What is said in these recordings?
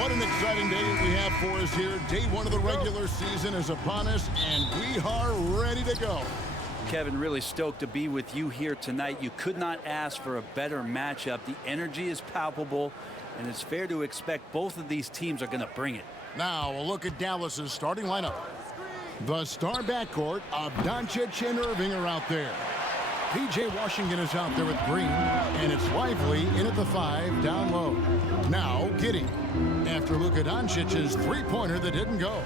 What an exciting day we have for us here. Day one of the regular season is upon us, and we are ready to go. Kevin, really stoked to be with you here tonight. You could not ask for a better matchup. The energy is palpable, and it's fair to expect both of these teams are going to bring it. Now, a look at Dallas's starting lineup. The star backcourt of Doncic and Irving are out there. P.J. Washington is out there with Green, and it's Lively in at the 5 down low. Now, Giddey, after Luka Doncic's three-pointer that didn't go.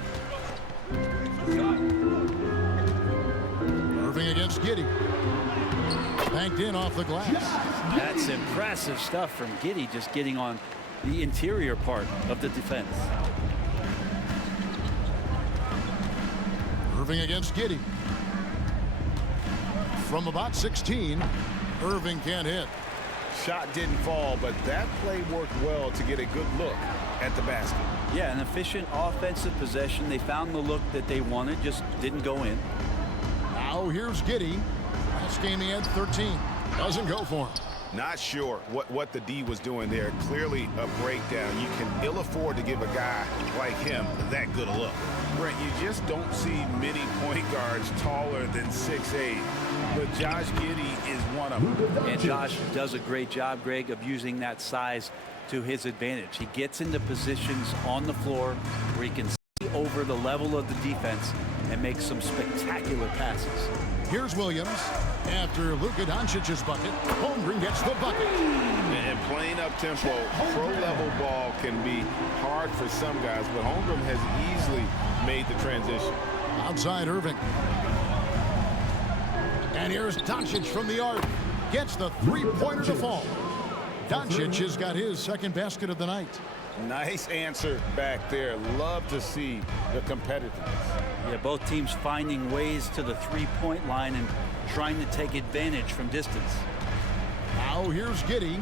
Irving against Giddey. Banked in off the glass. That's impressive stuff from Giddey, just getting on the interior part of the defense. Irving against Giddey. From about 16, Irving can't hit. Shot didn't fall, but that play worked well to get a good look at the basket. Yeah, an efficient offensive possession. They found the look that they wanted, just didn't go in. Now here's Giddey. Last game he had 13. Doesn't go for him. Not sure what the D was doing there. Clearly a breakdown. You can ill afford to give a guy like him that good a look. Brent, you just don't see many point guards taller than 6'8", but Josh Giddey is one of them. And Josh does a great job, Greg, of using that size to his advantage. He gets into positions on the floor where he can see over the level of the defense and make some spectacular passes. Here's Williams. After Luka Doncic's bucket, Holmgren gets the bucket. And playing up tempo, pro-level ball can be hard for some guys, but Holmgren has easily made the transition. Outside Irving. And here's Doncic from the arc. Gets the three-pointer to fall. Doncic has got his second basket of the night. Nice answer back there. Love to see the competitiveness. Yeah, both teams finding ways to the three-point line and trying to take advantage from distance. Now here's Giddey.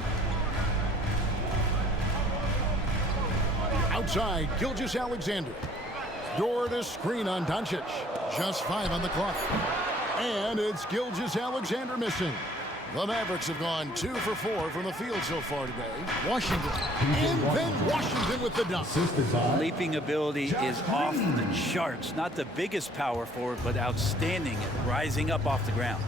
Outside, Gilgeous-Alexander. Door to screen on Doncic. Just 5 on the clock. And it's Gilgeous-Alexander missing. The Mavericks have gone 2 for 4 from the field so far today. Washington. And then Washington with the dunk. Leaping ability is off the charts. Not the biggest power forward, but outstanding at rising up off the ground.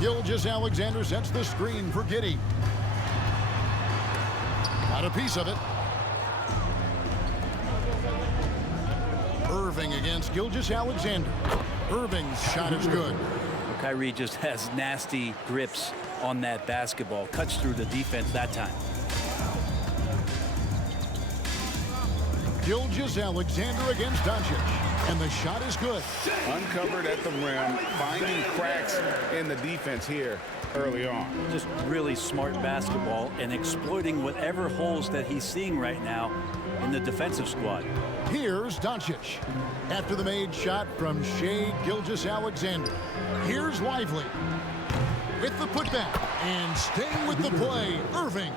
Gilgeous-Alexander sets the screen for Giddey. Got a piece of it. Irving against Gilgeous-Alexander. Irving's shot is good. Kyrie just has nasty grips on that basketball. Cuts through the defense that time. Gilgeous-Alexander against Doncic. And the shot is good. Uncovered at the rim, finding cracks in the defense here early on. Just really smart basketball and exploiting whatever holes that he's seeing right now in the defensive squad. Here's Doncic. After the made shot from Shai Gilgeous-Alexander. Here's Lively. With the putback. And staying with the play, Irving.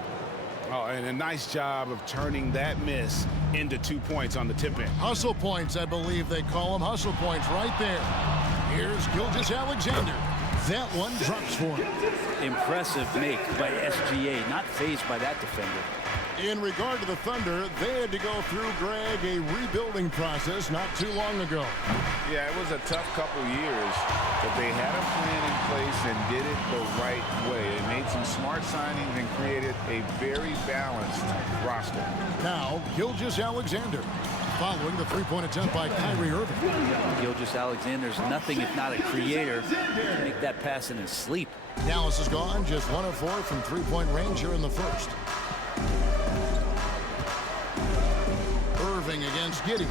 Oh, and a nice job of turning that miss into 2 points on the tip-in. Hustle points, I believe they call them. Hustle points right there. Here's Gilgeous-Alexander. That one drops for him. Impressive make by SGA. Not fazed by that defender. In regard to the Thunder, they had to go through, Greg, a rebuilding process not too long ago. Yeah, it was a tough couple years, but they had a plan in place and did it the right way. They made some smart signings and created a very balanced roster. Now, Gilgeous-Alexander following the three-point attempt by Kyrie Irving. Gilgeous-Alexander's nothing if not a creator. Make that pass in his sleep. Dallas is gone, just 1 of 4 from three-point range here in the first. Irving against Giddey.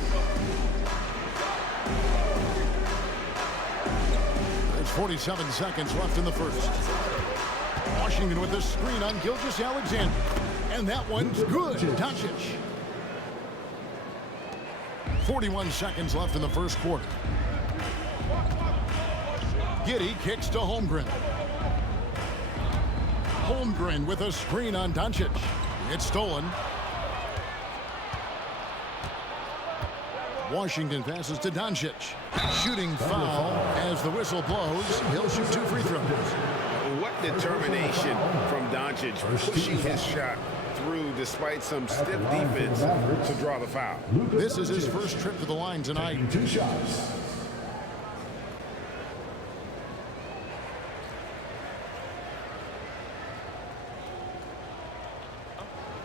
There's 47 seconds left in the first. Washington with a screen on Gilgeous-Alexander. And that one's good. Doncic. 41 seconds left in the first quarter. Giddey kicks to Holmgren. Holmgren with a screen on Doncic. It's stolen. Washington passes to Doncic. Shooting foul as the whistle blows. He'll shoot 2 free throws. And what determination from Doncic, pushing his shot through despite some stiff defense to draw the foul. This is his first trip to the line tonight. 2 shots.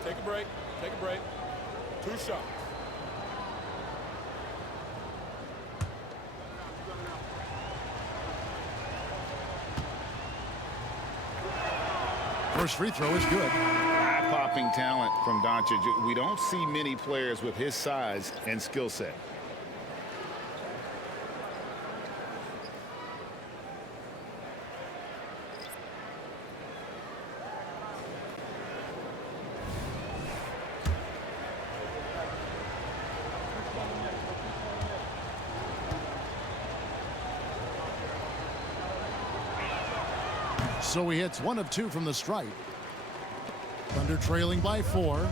Take a break. Take a break. 2 shots. First free throw is good. Eye-popping talent from Doncic. We don't see many players with his size and skill set. So he hits 1 of 2 from the stripe. Thunder trailing by 4.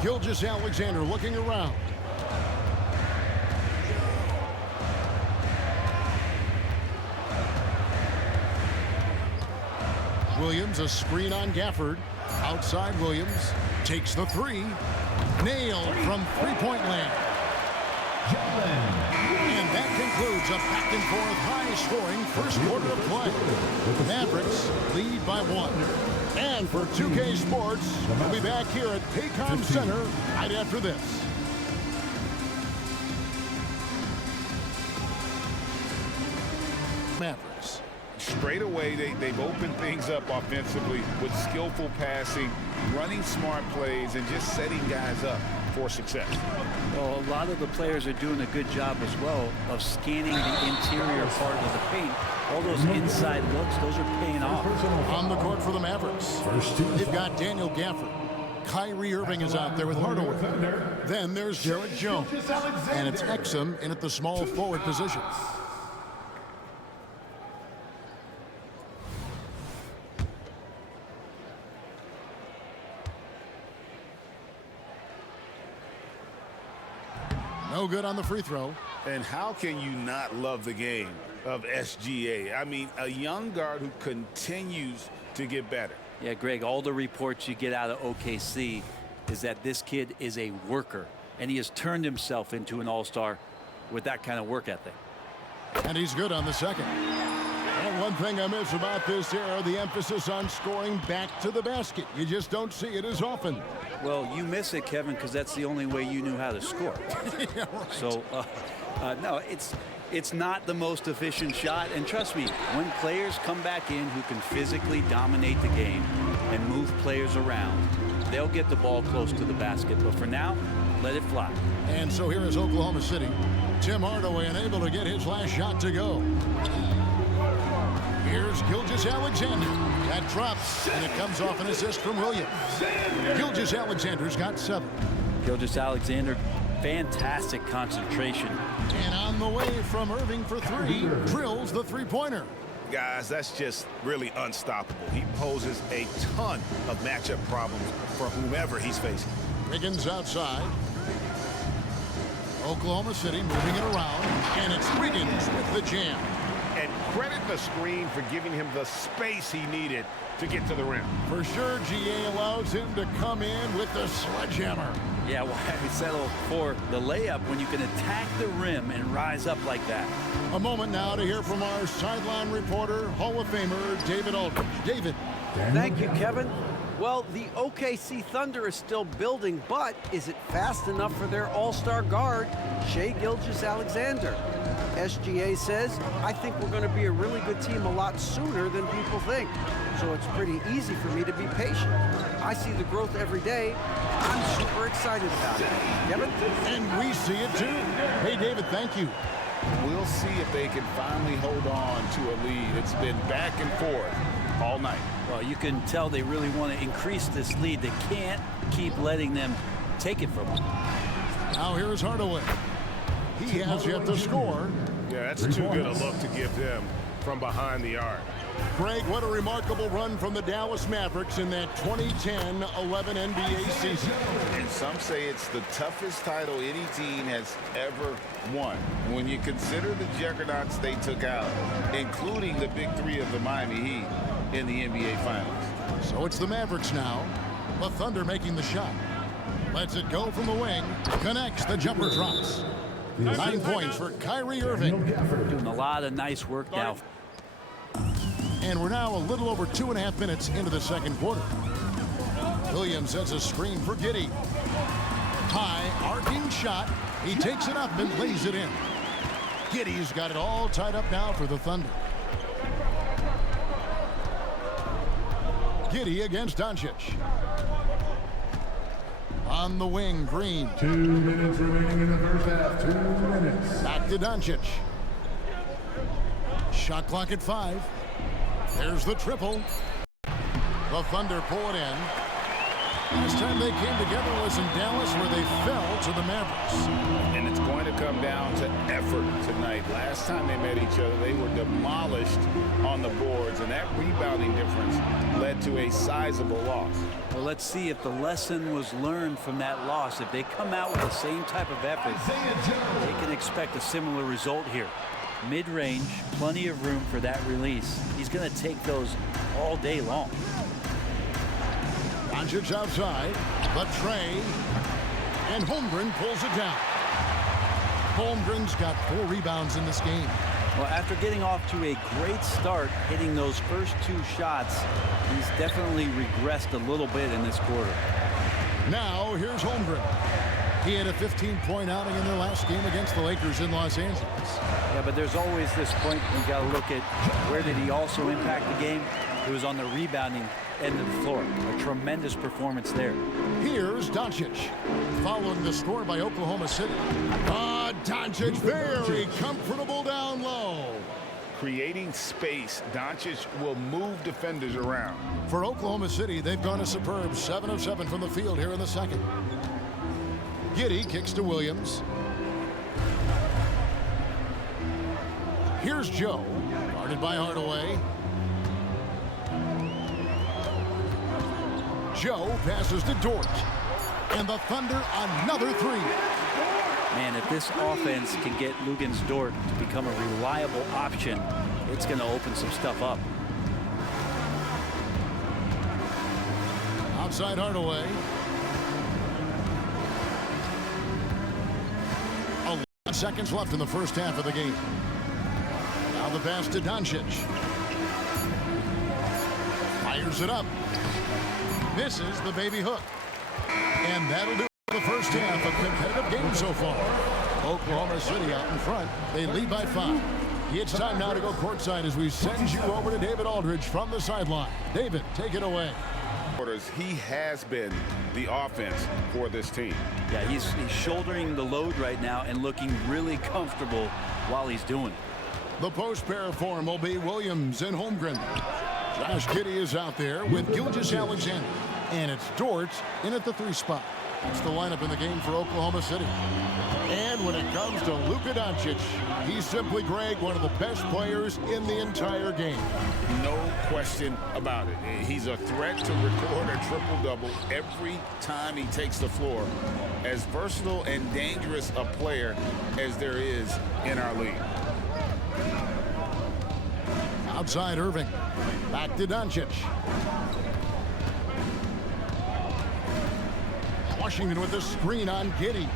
Gilgeous-Alexander looking around. Williams, a screen on Gafford. Outside Williams. Takes the 3. Nailed from three-point land. And that concludes a back-and-forth, high-scoring first quarter of play. The Mavericks lead by 1. And for 2K Sports, we'll be back here at Paycom Center right after this. Mavericks. Straight away, they've opened things up offensively with skillful passing, running smart plays, and just setting guys up for success. Well, a lot of the players are doing a good job as well of scanning the interior part of the paint. All those inside looks, those are paying off. On the court for the Mavericks, they've got Daniel Gafford. Kyrie Irving is out there with Hardaway. Then there's Derek Jones. And it's Exum in at the small forward position. No good on the free throw. And how can you not love the game of SGA? I mean, a young guard who continues to get better. Yeah, Greg, all the reports you get out of OKC is that this kid is a worker, and he has turned himself into an all-star with that kind of work ethic. And he's good on the second. And one thing I miss about this era, the emphasis on scoring back to the basket. You just don't see it as often. Well, you miss it, Kevin, because that's the only way you knew how to score. Yeah, right. So, no, it's not the most efficient shot. And trust me, when players come back in who can physically dominate the game and move players around, they'll get the ball close to the basket. But for now, let it fly. And so here is Oklahoma City. Tim Hardaway unable to get his last shot to go. Here's Gilgeous-Alexander. That drops, and it comes off an assist from Williams. Gilgeous-Alexander's got 7. Gilgeous-Alexander, fantastic concentration. And on the way from Irving for 3, drills the three-pointer. Guys, that's just really unstoppable. He poses a ton of matchup problems for whomever he's facing. Wiggins outside. Oklahoma City moving it around, and it's Wiggins with the jam. And credit the screen for giving him the space he needed to get to the rim. For sure, GA allows him to come in with the sledgehammer. Yeah, why settle for the layup when you can attack the rim and rise up like that? A moment now to hear from our sideline reporter, Hall of Famer David Aldridge. David. Thank you, Kevin. Well, the OKC Thunder is still building, but is it fast enough for their all-star guard, Shai Gilgeous-Alexander? SGA says, I think we're going to be a really good team a lot sooner than people think. So it's pretty easy for me to be patient. I see the growth every day. I'm super excited about it. Kevin? And we see it too. Hey, David, thank you. We'll see if they can finally hold on to a lead. It's been back and forth all night. Well, you can tell they really want to increase this lead. They can't keep letting them take it from them. Now here's Hardaway. He has yet to score. Yeah, that's too good a look to give them from behind the arc. Greg, what a remarkable run from the Dallas Mavericks in that 2010-11 NBA season. And some say it's the toughest title any team has ever won. When you consider the juggernauts they took out, including the big three of the Miami Heat in the NBA Finals. So it's the Mavericks now. The Thunder making the shot. Lets it go from the wing. Connects. The jumper drops. 9 points for Kyrie Irving. Doing a lot of nice work now. And we're now a little over 2.5 minutes into the second quarter. Williams sets a screen for Giddey. High, arcing shot. He takes it up and lays it in. Giddey's got it all tied up now for the Thunder. Giddey against Doncic. On the wing, Green. 2 minutes remaining in the first half. 2 minutes. Back to Doncic. Shot clock at 5. There's the triple. The Thunder pull it in. Last time they came together was in Dallas, where they fell to the Mavericks. And it's going to come down to effort tonight. Last time they met each other, they were demolished on the boards, and that rebounding difference led to a sizable loss. Well, let's see if the lesson was learned from that loss. If they come out with the same type of effort, they can expect a similar result here. Mid-range, plenty of room for that release. He's going to take those all day long. Doncic outside, the tray, and Holmgren pulls it down. Holmgren's got 4 rebounds in this game. Well, after getting off to a great start, hitting those first 2 shots, he's definitely regressed a little bit in this quarter. Now, here's Holmgren. He had a 15-point outing in their last game against the Lakers in Los Angeles. Yeah, but there's always this point you got to look at where did he also impact the game. It was on the rebounding end of the floor. A tremendous performance there. Here's Doncic, following the score by Oklahoma City. Doncic very comfortable down low. Creating space, Doncic will move defenders around. For Oklahoma City, they've gone a superb 7 of 7 from the field here in the second. Giddey kicks to Williams. Here's Joe, guarded by Hardaway. Joe passes to Dort. And the Thunder another 3. Man, if this offense can get Luguentz Dort to become a reliable option, it's going to open some stuff up. Outside Hardaway. 11 seconds left in the first half of the game. Now the pass to Doncic. Fires it up. Misses the baby hook. And that'll do it for the first half. A competitive game so far. Oklahoma City out in front. They lead by 5. It's time now to go courtside as we send you over to David Aldridge from the sideline. David, take it away. He has been the offense for this team. Yeah, he's shouldering the load right now and looking really comfortable while he's doing it. The post pair form will be Williams and Holmgren. Josh Giddey is out there with Gilgeous-Alexander. And it's Dort in at the 3 spot. That's the lineup in the game for Oklahoma City. And when it comes to Luka Doncic, he's simply, Greg, one of the best players in the entire game. No question about it. He's a threat to record a triple-double every time he takes the floor. As versatile and dangerous a player as there is in our league. Outside Irving. Back to Doncic. Washington with the screen on Giddey.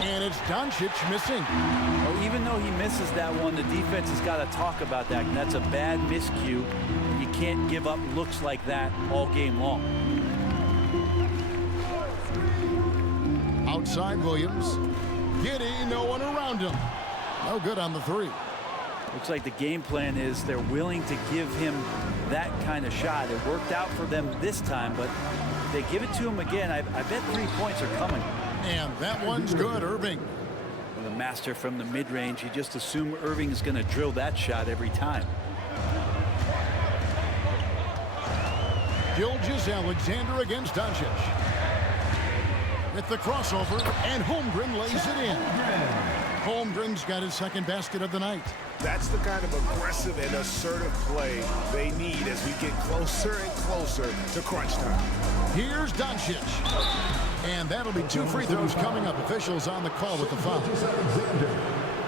And it's Doncic missing. Well, even though he misses that one, the defense has got to talk about that. And that's a bad miscue. You can't give up looks like that all game long. Outside Williams. Giddey, no one around him. No good on the 3. Looks like the game plan is they're willing to give him that kind of shot. It worked out for them this time, but if they give it to him again, I bet 3 points are coming. And that one's good, Irving. With a master from the mid-range, you just assume Irving is going to drill that shot every time. Gilgeous-Alexander against Doncic. With the crossover, and Holmgren lays it in. Holmgren's got his second basket of the night. That's the kind of aggressive and assertive play they need as we get closer and closer to crunch time. Here's Doncic. And that'll be 2 free throws coming up. Officials on the call with the foul.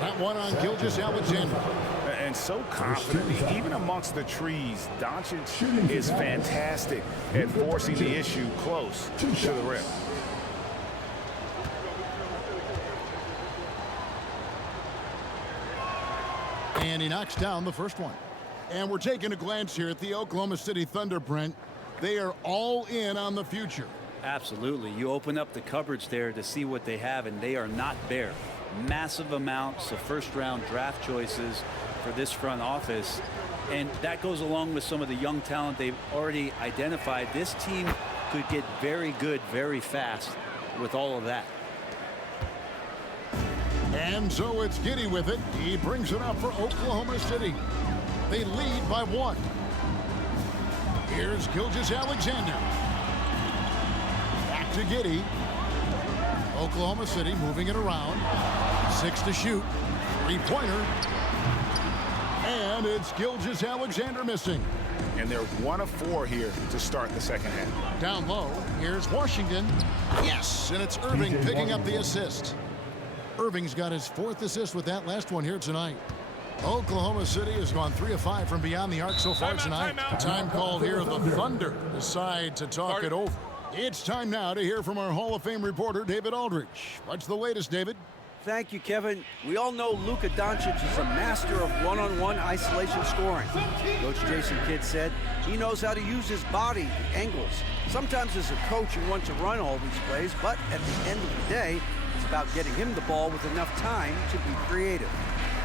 That one on Gilgeous-Alexander. And so confident, even amongst the trees, Doncic is fantastic at forcing the issue close to the rim. And he knocks down the first one. And we're taking a glance here at the Oklahoma City Thunder, Brent. They are all in on the future. Absolutely. You open up the cupboards there to see what they have, and they are not bare. Massive amounts of first-round draft choices for this front office. And that goes along with some of the young talent they've already identified. This team could get very good very fast with all of that. And so it's Giddey with it. He brings it up for Oklahoma City. They lead by 1. Here's Gilgeous-Alexander. Back to Giddey. Oklahoma City moving it around. 6 to shoot. 3-pointer. And it's Gilgeous-Alexander missing. And they're 1 of 4 here to start the second half. Down low. Here's Washington. Yes, and it's Irving picking up the assist. Irving's got his 4th assist with that last one here tonight. Oklahoma City has gone 3 of 5 from beyond the arc so far tonight. Time called here. The Thunder decide to talk it over. It's time now to hear from our Hall of Fame reporter, David Aldridge. What's the latest, David? Thank you, Kevin. We all know Luka Doncic is a master of one-on-one isolation scoring. Coach Jason Kidd said he knows how to use his body, the angles. Sometimes as a coach, you want to run all these plays, but at the end of the day, it's about getting him the ball with enough time to be creative.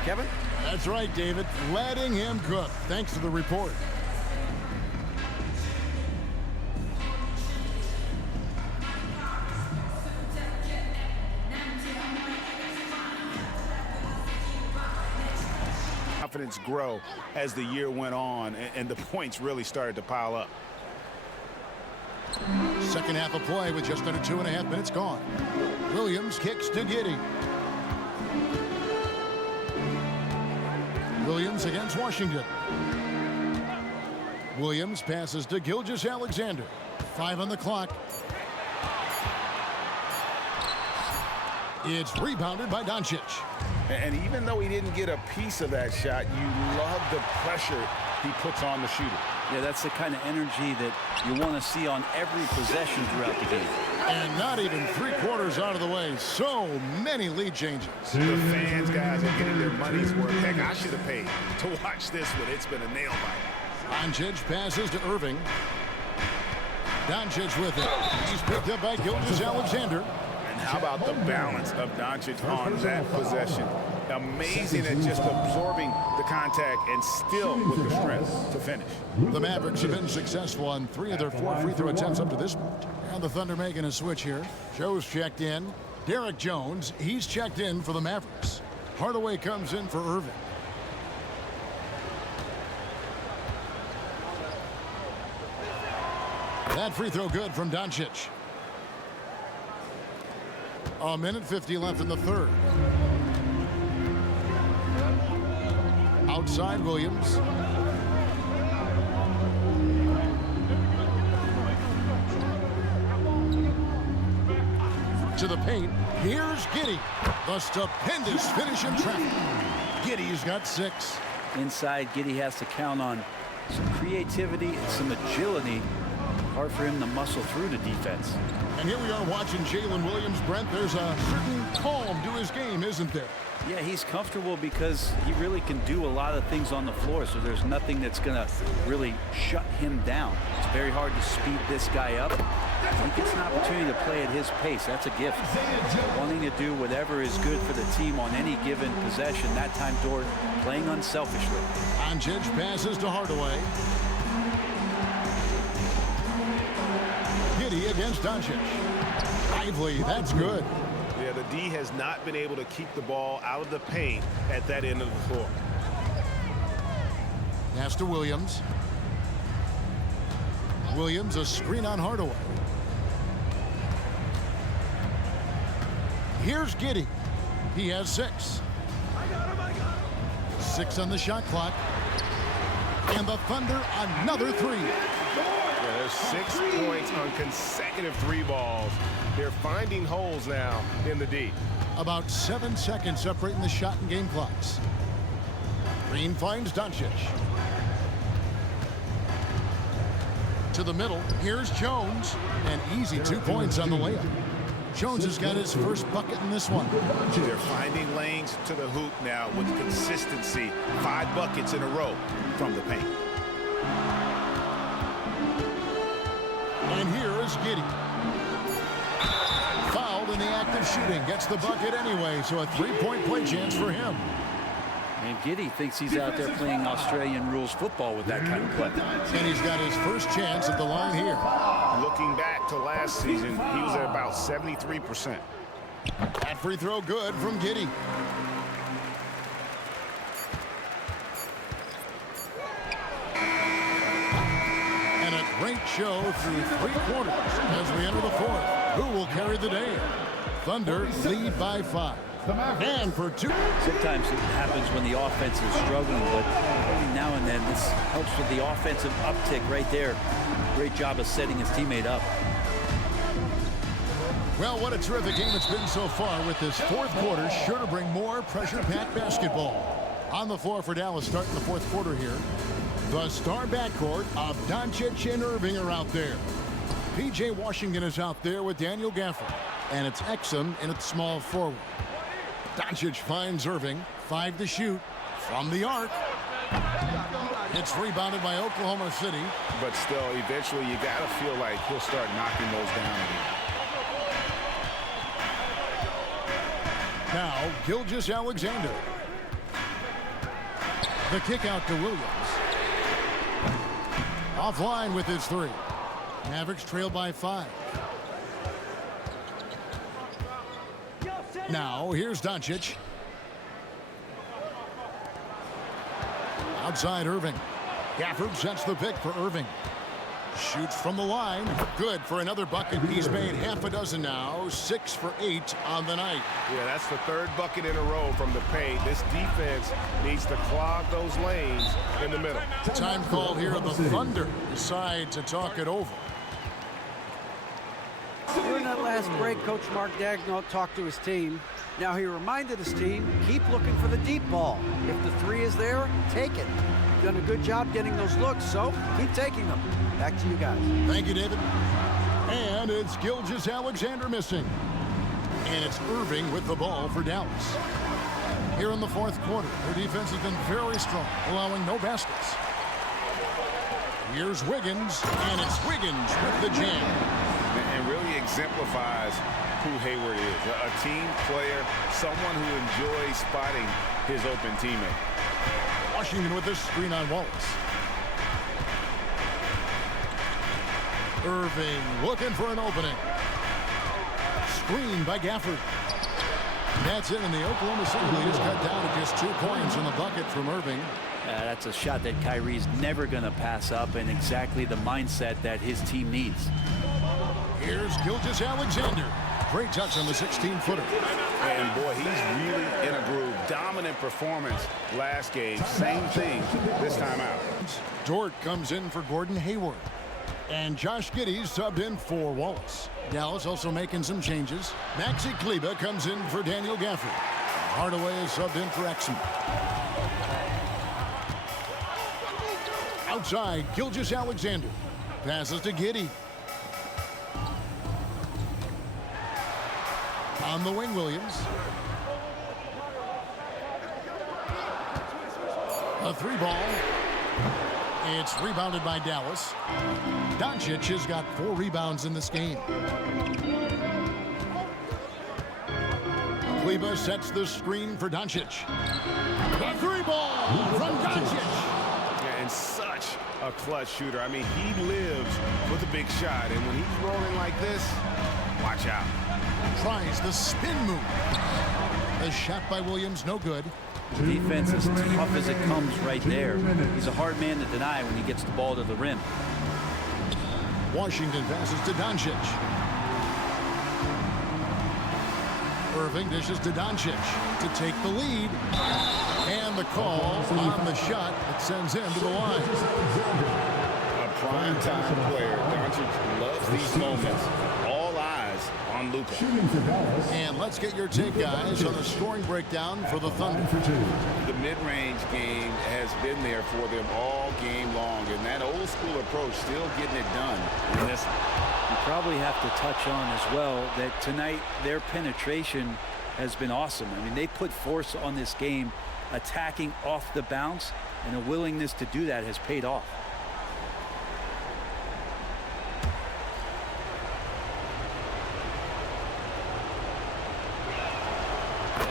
Kevin? That's right, David. Letting him cook. Thanks to the report. Confidence grow as the year went on, and the points really started to pile up. Second half of play with just under 2.5 minutes gone. Williams kicks to Giddey. Williams against Washington. Williams passes to Gilgeous-Alexander. 5 on the clock. It's rebounded by Doncic. And even though he didn't get a piece of that shot, you love the pressure he puts on the shooter. Yeah, that's the kind of energy that you want to see on every possession throughout the game. And not even 3/4 out of the way. So many lead changes. The fans, guys, are getting their money's worth. Heck, I should have paid to watch this one. It's been a nail biter. Doncic passes to Irving. Doncic with it. He's picked up by Gilgeous-Alexander. And how about the balance of Doncic on that possession? Amazing at just absorbing the contact and still with the strength to finish. The Mavericks have been successful on 3 of their 4 free throw attempts up to this point. And the Thunder making a switch here. Joe's checked in. Derek Jones, he's checked in for the Mavericks. Hardaway comes in for Irving. That free throw good from Doncic. 1:50 left in the third. Outside Williams. To the paint. Here's Giddey. The stupendous finish in traffic. Giddey's got 6. Inside, Giddey has to count on some creativity and some agility. Hard for him to muscle through the defense. And here we are watching Jalen Williams, Brent. There's a certain calm to his game, isn't there? Yeah, he's comfortable because he really can do a lot of things on the floor, so there's nothing that's going to really shut him down. It's very hard to speed this guy up. He gets an opportunity to play at his pace. That's a gift. Wanting to do whatever is good for the team on any given possession. That time, Jordan playing unselfishly. Doncic passes to Hardaway. Giddey against Doncic. Lively, that's good. Yeah, the D has not been able to keep the ball out of the paint at that end of the floor. Pass to Williams. Williams, a screen on Hardaway. Here's Giddey. He has 6. 6 on the shot clock. And the Thunder another 3. Yeah, there's 6 points on consecutive 3 balls. They're finding holes now in the D. About 7 seconds separating the shot and game clocks. Green finds Doncic. To the middle. Here's Jones. An easy 2 points on the layup. Jones has got his first bucket in this one. They're finding lanes to the hoop now with consistency. 5 buckets in a row from the paint. And here is Giddey. Fouled in the act of shooting. Gets the bucket anyway, so a 3-point play chance for him. And Giddey thinks he's out there playing Australian rules football with that kind of play. And he's got his first chance at the line here. Looking back to last season, he was at about 73%. That free throw good from Giddey. And a great show through 3 quarters as we enter the 4th. Who will carry the day? Thunder lead by 5. And for 2. Sometimes it happens when the offense is struggling, but every now and then this helps with the offensive uptick right there. Great job of setting his teammate up. Well, what a terrific game it's been so far, with this 4th quarter sure to bring more pressure-packed basketball. On the floor for Dallas starting the 4th quarter here. The star backcourt of Doncic and Irving are out there. P.J. Washington is out there with Daniel Gafford. And it's Exum in at small forward. Doncic finds Irving. 5 to shoot from the arc. It's rebounded by Oklahoma City. But still, eventually you got to feel like he'll start knocking those down again. Now, Gilgeous-Alexander. The kick out to Williams. Offline with his 3. Mavericks trail by 5. Now, here's Doncic. Outside Irving. Gafford sets the pick for Irving. Shoots from the line. Good for another bucket. He's made half a dozen now. 6 for 8 on the night. Yeah, that's the 3rd bucket in a row from the paint. This defense needs to clog those lanes in the middle. Time called here. The Thunder decide to talk it over. During that last break, Coach Mark Daigneault talked to his team. Now he reminded his team, keep looking for the deep ball. If the 3 is there, take it. You've done a good job getting those looks, so keep taking them. Back to you guys. Thank you, David. And it's Gilgeous-Alexander missing. And it's Irving with the ball for Dallas. Here in the 4th quarter, their defense has been very strong, allowing no baskets. Here's Wiggins, and it's Wiggins with the jam. And really exemplifies who Hayward is. A team player, someone who enjoys spotting his open teammate. Washington with this screen on Wallace. Irving looking for an opening. Screen by Gafford. That's it, and the Oklahoma City lead is cut down to just 2 points in the bucket from Irving. That's a shot that Kyrie's never going to pass up, and exactly the mindset that his team needs. Here's Gilgeous-Alexander. Great touch on the 16-footer. And boy, he's really in a groove. Dominant performance last game. Same thing this time out. Dort comes in for Gordon Hayward. And Josh Giddey subbed in for Wallace. Dallas also making some changes. Maxi Kleber comes in for Daniel Gafford. Hardaway is subbed in for Exum. Outside, Gilgeous-Alexander. Passes to Giddey. On the wing, Williams. A 3 ball. It's rebounded by Dallas. Doncic has got 4 rebounds in this game. Kleber sets the screen for Doncic. The 3 ball from Doncic. And such a clutch shooter. I mean, he lives with a big shot. And when he's rolling like this, watch out. Tries the spin move. The shot by Williams, no good. Defense is tough as it comes right there. He's a hard man to deny when he gets the ball to the rim. Washington passes to Doncic. Irving dishes to Doncic to take the lead. And the call on the shot that sends him to the line. A prime-time player. Doncic loves these moments. All eyes on Luka. And let's get your take, guys, on the scoring breakdown for the Thunder. The mid-range game has been there for them all game long, and that old-school approach still getting it done in this one. You probably have to touch on as well that tonight their penetration has been awesome. I mean, they put force on this game, attacking off the bounce, and a willingness to do that has paid off.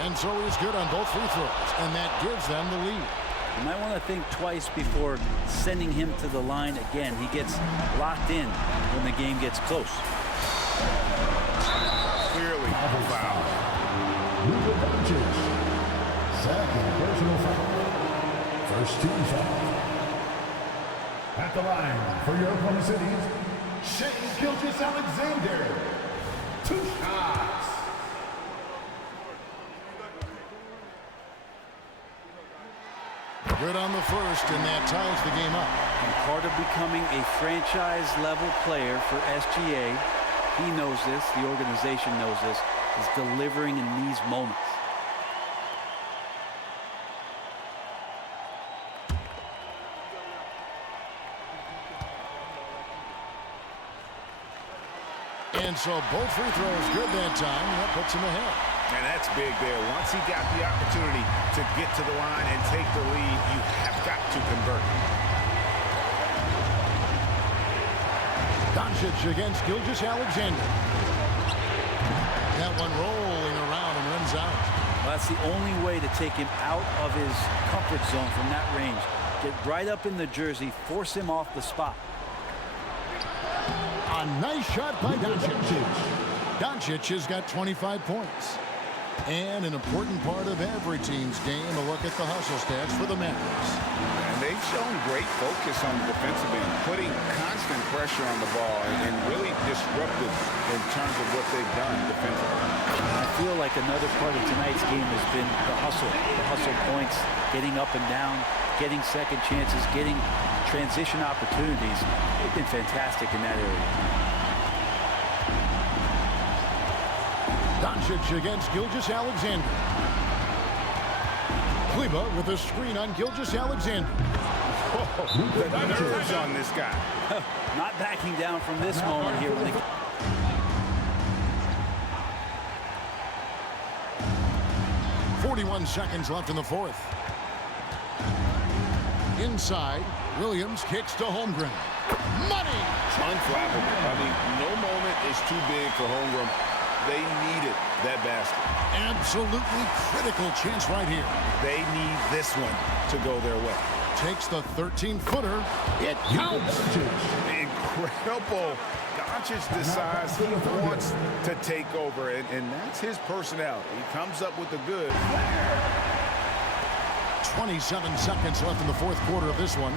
And so he's good on both free throws, and that gives them the lead. You might want to think twice before sending him to the line again. He gets locked in when the game gets close. Clearly a foul. Second personal foul. First team foul. At the line for your Oklahoma City's Shai Gilgeous-Alexander. 2 shots. Good on the first, and that ties the game up. And part of becoming a franchise-level player for SGA, he knows this, the organization knows this, is delivering in these moments. And so both free throws good that time. That puts him ahead. And that's big there. Once he got the opportunity to get to the line and take the lead, you have got to convert. Doncic against Gilgeous-Alexander. That one rolling around and runs out. Well, that's the only way to take him out of his comfort zone from that range. Get right up in the jersey, force him off the spot. A nice shot by Doncic. Doncic has got 25 points. And an important part of every team's game, a look at the hustle stats for the Mavericks. And they've shown great focus on the defensive end, putting constant pressure on the ball and really disruptive in terms of what they've done defensively. I feel like another part of tonight's game has been the hustle points, getting up and down, getting second chances, getting transition opportunities. They've been fantastic in that area. Doncic against Gilgeous-Alexander. Kleba with a screen on Gilgeous-Alexander. The nerves on this guy. Not backing down from this moment here. 41 seconds left in the fourth. Inside, Williams kicks to Holmgren. Money! Unflappable. I mean, no moment is too big for Holmgren. They needed that basket. Absolutely critical chance right here. They need this one to go their way. Takes the 13-footer. It counts. Incredible. Doncic decides he wants to take over, and that's his personality. He comes up with the good. 27 seconds left in the fourth quarter of this one.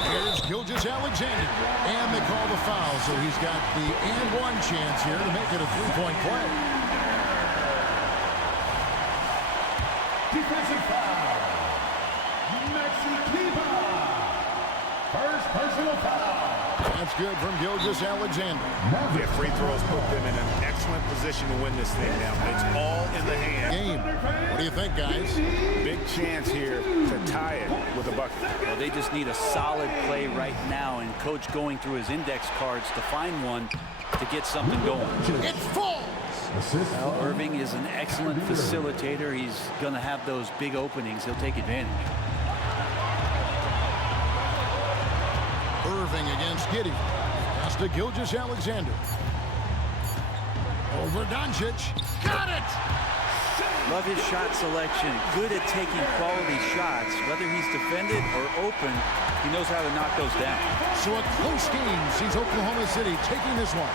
Here's Gilgeous-Alexander. And they call the foul, so he's got the and-one chance here to make it a three-point play. Defensive foul. Maxi Kleba. First personal foul. That's good from Gilgeous-Alexander. Yeah, free throws put them in an excellent position to win this thing now. It's all in the hand. Game. What do you think, guys? Big chance here to tie it with a bucket. Well, they just need a solid play right now, and coach going through his index cards to find one to get something going. It falls! Well, Irving is an excellent facilitator. He's going to have those big openings. He'll take advantage. Irving against Giddey. Pass to Gilgeous-Alexander. Over Doncic. Got it! Love his shot selection. Good at taking quality shots. Whether he's defended or open, he knows how to knock those down. So a close game sees Oklahoma City taking this one.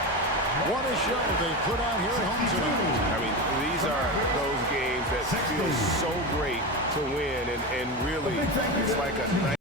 What a show they put on here at home tonight. I mean, these are those games that feel so great to win, and really, it's like a nice